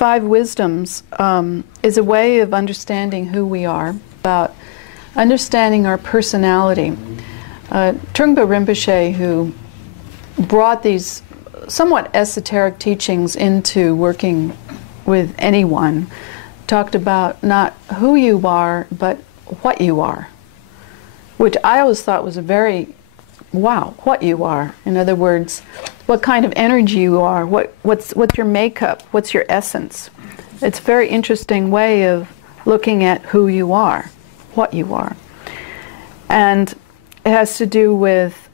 five wisdoms is a way of understanding who we are, about understanding our personality. Trungpa Rinpoche, who brought these somewhat esoteric teachings into working with anyone, talked about not who you are, but what you are, which I always thought was a very, wow, what you are. In other words, what kind of energy you are, what's your makeup, what's your essence. It's a very interesting way of looking at who you are, what you are. And it has to do with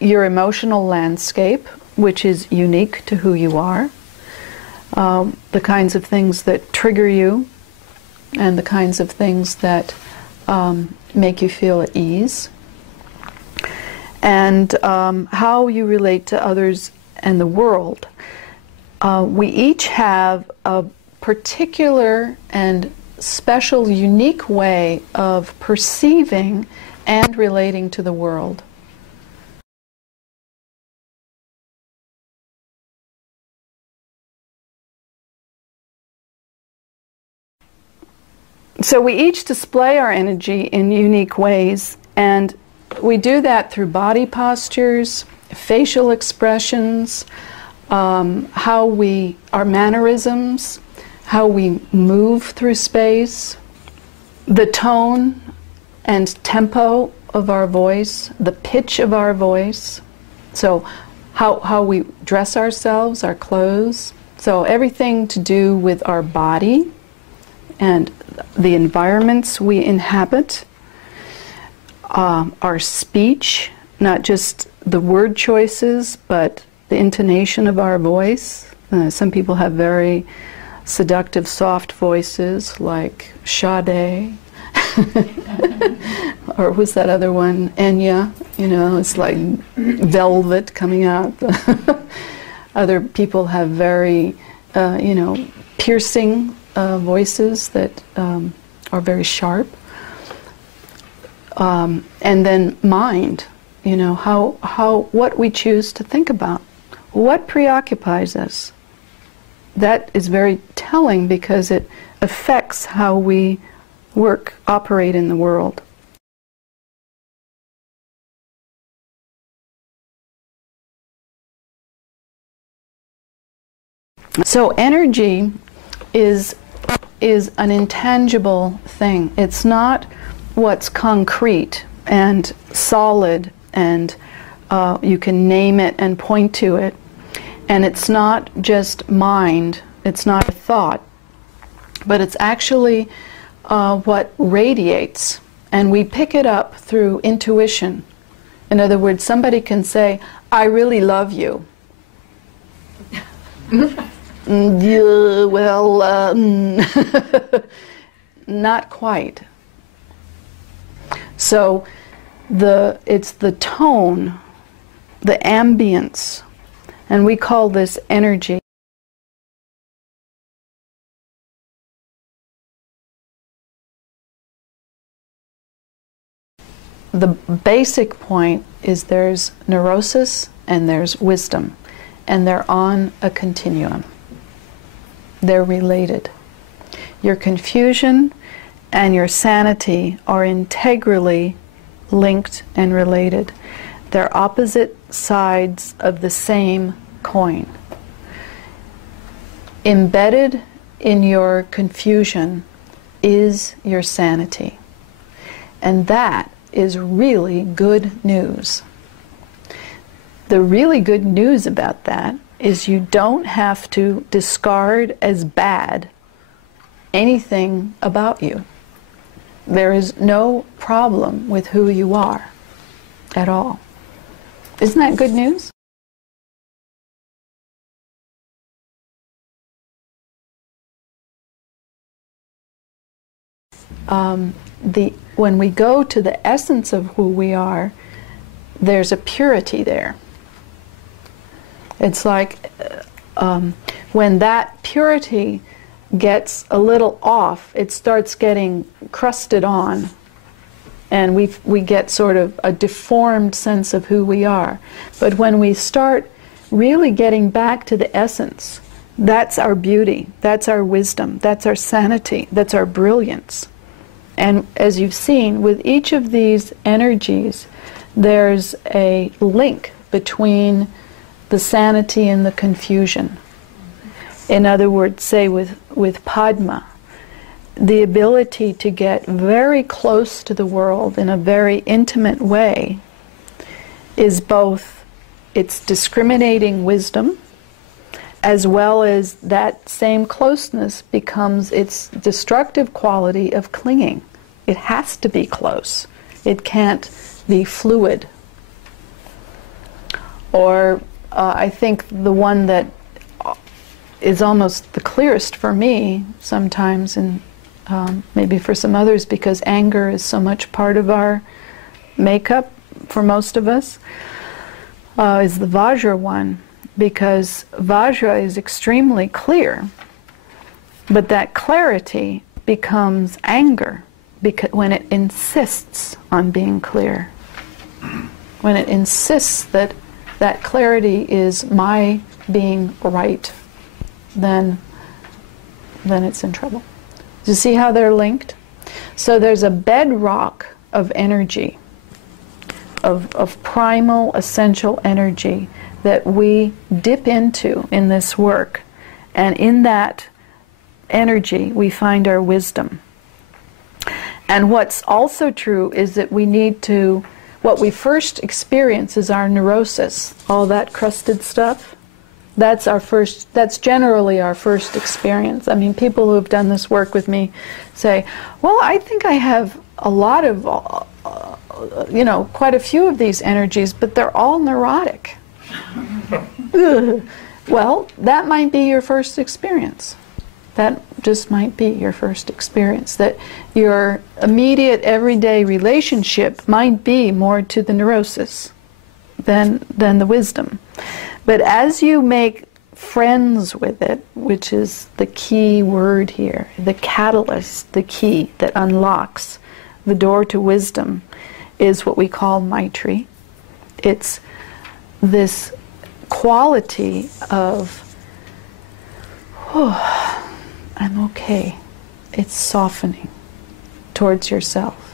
your emotional landscape, which is unique to who you are, the kinds of things that trigger you, and the kinds of things that make you feel at ease, and how you relate to others and the world. We each have a particular and special, unique way of perceiving and relating to the world. So we each display our energy in unique ways, and we do that through body postures, facial expressions, our mannerisms, how we move through space, the tone and tempo of our voice, the pitch of our voice, so how we dress ourselves, our clothes, so everything to do with our body and the environments we inhabit, our speech, not just the word choices, but the intonation of our voice. Some people have very seductive, soft voices, like Sade, or who's that other one, Enya, you know, it's like velvet coming out. Other people have very, piercing voices that are very sharp. And then mind, what we choose to think about, what preoccupies us. That is very telling because it affects how we operate in the world. So energy is an intangible thing. It's not what's concrete and solid and you can name it and point to it. And it's not just mind, it's not a thought, but it's actually what radiates, and we pick it up through intuition. In other words, somebody can say, I really love you. Yeah, well, not quite. So it's the tone, the ambience, and we call this energy. The basic point is there's neurosis and there's wisdom, and they're on a continuum. They're related. Your confusion and your sanity are integrally linked and related. They're opposite sides of the same coin. Embedded in your confusion is your sanity. And that is really good news. The really good news about that is you don't have to discard as bad anything about you. There is no problem with who you are at all. Isn't that good news? When we go to the essence of who we are, there's a purity there. It's like when that purity gets a little off, it starts getting crusted on, and we get sort of a deformed sense of who we are. But when we start really getting back to the essence, That's our beauty, that's our wisdom, that's our sanity, that's our brilliance. And as you've seen, with each of these energies, there's a link between the sanity and the confusion. In other words, say with Padma, the ability to get very close to the world in a very intimate way is both its discriminating wisdom, as well as that same closeness becomes its destructive quality of clinging. It has to be close. It can't be fluid. Or I think the one that is almost the clearest for me sometimes, and maybe for some others, because anger is so much part of our makeup for most of us, is the Vajra one. Because Vajra is extremely clear, but that clarity becomes anger when it insists on being clear. When it insists that that clarity is my being right, then it's in trouble. Do you see how they're linked? So there's a bedrock of energy, of primal, essential energy that we dip into in this work, and in that energy we find our wisdom. And what's also true is that we need to, what we first experience is our neurosis, all that crusted stuff. That's generally our first experience. I mean, people who have done this work with me say, well, I think I have a lot of, quite a few of these energies, but they're all neurotic. Well, that might be your first experience. That just might be your first experience. That your immediate everyday relationship might be more to the neurosis than the wisdom. But as you make friends with it, which is the key word here, the catalyst, the key that unlocks the door to wisdom, is what we call Maitri. It's this quality of, I'm okay. It's softening towards yourself.